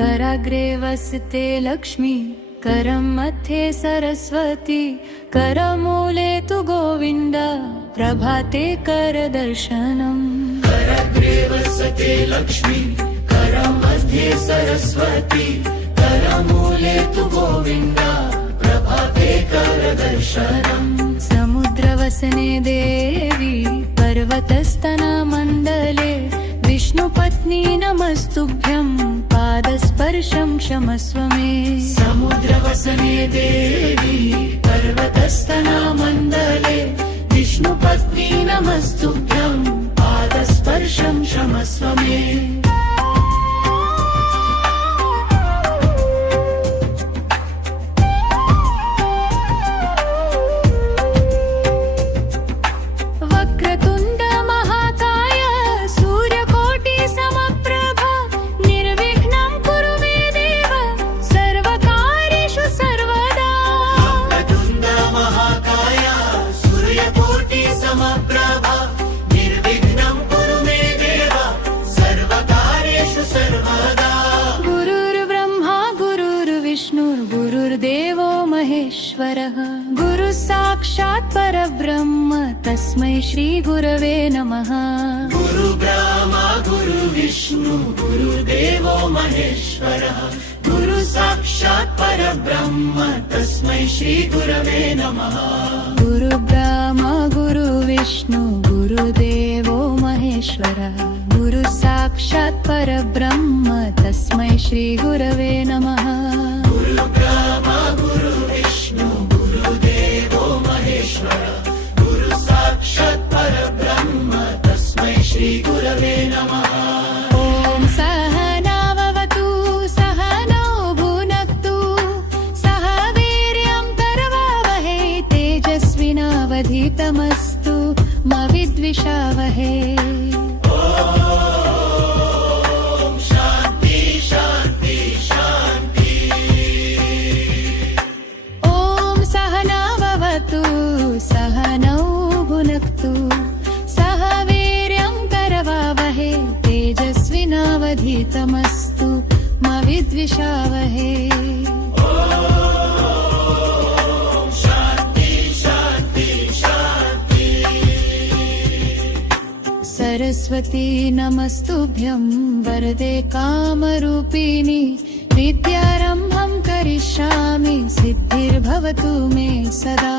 कराग्रे वसते लक्ष्मी करं मध्ये सरस्वती करमूले तु गोविन्द प्रभाते करदर्शनम् कराग्रे वसते लक्ष्मी करं मध्ये सरस्वती करमूले तु गोविन्द प्रभाते करदर्शनम् समुद्रवसने देवी पर्वतस्तनमण्डले विष्णुपत्नी नमस्तुभ्यं पादस्पर्शं क्षमस्व मे समुद्रवसने देवी पर्वतस्तनमण्डले विष्णुपत्नी नमस्तुभ्यं पादस्पर्शं क्षमस्व मे गुरुर्देवो महेश्वरः गुरुः साक्षात् परब्रह्म तस्मै श्री गुरवे नमः गुरु ब्रह्मा गुरु विष्णु गुरुदेवो महेश्वरः गुरु साक्षात् परब्रह्म तस्मै श्री गुरवे नमः गुरु ब्रह्मा गुरु विष्णु गुरुदेवो महेश्वरः गुरु साक्षात् परब्रह्म तस्मै श्री गुरवे नमः गुरु ब्रह्मा गुरु विष्णु गुरुदेवो महेश्वर गुरु साक्षात् परब्रह्म तस्मै श्री गुरवे नमः ॐ सहनाववतु सहनौ भुनक्तु सह वीर्यं करवावहै तेजस्विनावधीतमस्तु मा विद्विषावहै सहनौ भुनक्तु सह वीर्यं करवावहै तेजस्विनावधीतमस्तु मा विद्विषावहै सरस्वती नमस्तुभ्यं वरदे कामरूपिणि विद्यारम्भं करिष्यामि सिद्धिर्भवतु मे सदा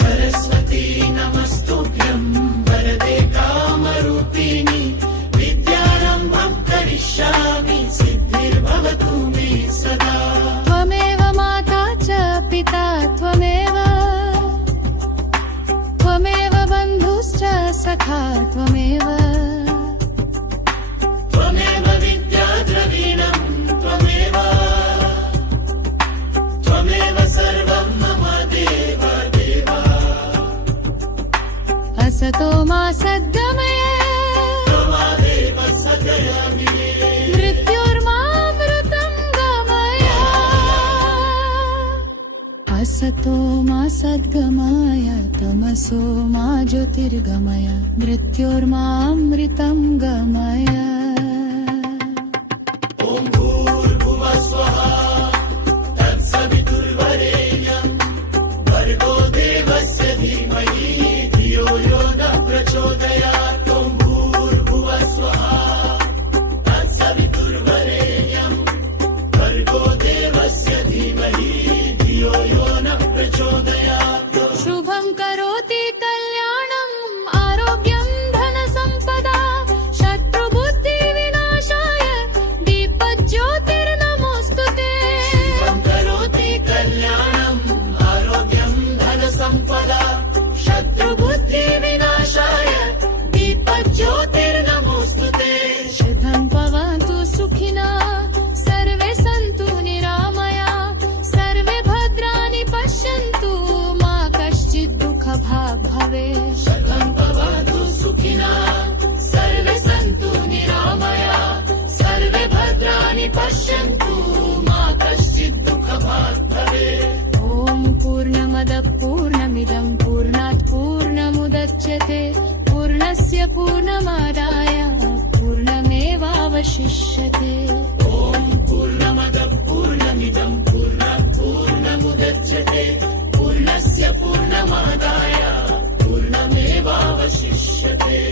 सरस्वती नमस्तुभ्यं वरदे कामरूपिणि विद्यारम्भं करिष्यामि सिद्धिर्भवतु मे सदा त्वमेव माता च पिता त्वमेव बन्धुश्च सखा त्वमेव विद्या द्रवीणं त्वमेव सर्वं मम देव देवा असतो मा सद्गमय त्वमेव सदयामि मृत्युर्मामृतं गमय असतो मा सद्गमय तमसो मा ज्योतिर्गमय मृत्युर्मामृतं गमय ॐ भूर्भुवः स्वः तत्सवितुर्वरेण्यं भर्गो देवस्य धीमहि धियो यो न प्रचोदयात् ॐ भूर्भुवः स्वः तत्सवितुर्वरेण्यं भर्गो देवस्य धीमहि धियो यो न प्रचोदयात् शुभं करोति कल्याणम् आरोग्यं धनसम्पदा शत्रुबुद्धिविनाशाय दीपज्योतिर्नमोऽस्तुते शुभं करोति कल्याणम् आरोग्यं धनसम्पदा शत्रुबुद्धिविनाशाय दीपज्योतिर्नमोऽस्तुते शुभं भवन्तु सुखिनः सर्वे सन्तु निरामया सर्वे भद्राणि पश्यन्तु मा कश्चित् दुःखभाग् भवेत् शतं भवन्तु सुखिनः सर्वे सन्तु निरामया सर्वे भद्राणि पश्यन्तु मा कश्चित् दुःखभाग् भवेत् ॐ पूर्णमदः पूर्णमिदं पूर्णात् पूर्णमुदच्यते पूर्णस्य पूर्णमादाय पूर्णमेवावशिष्यते ॐ पूर्णमदः दृश्यते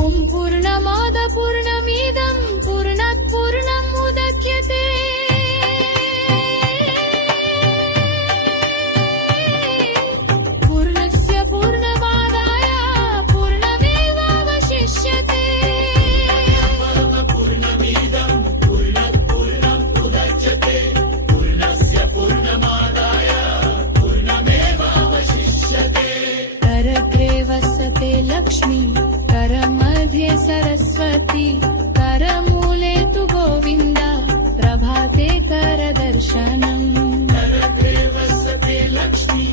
ॐ पूर्णमाद पूर्णमिदं पूर्णात् पूर्णमुदच्यते पूर्णस्य पूर्णमादाय पूर्णमेवावशिष्यते पूर्णमिदं पूर्णात् पूर्णम् उदच्यते पूर्णस्य पूर्णमादाय पूर्णमेवावशिष्यते करग्रे वसते लक्ष्मी करमध्ये सरस्वती करमूले तु गोविन्द प्रभाते करदर्शनम् करग्रे वसते लक्ष्मी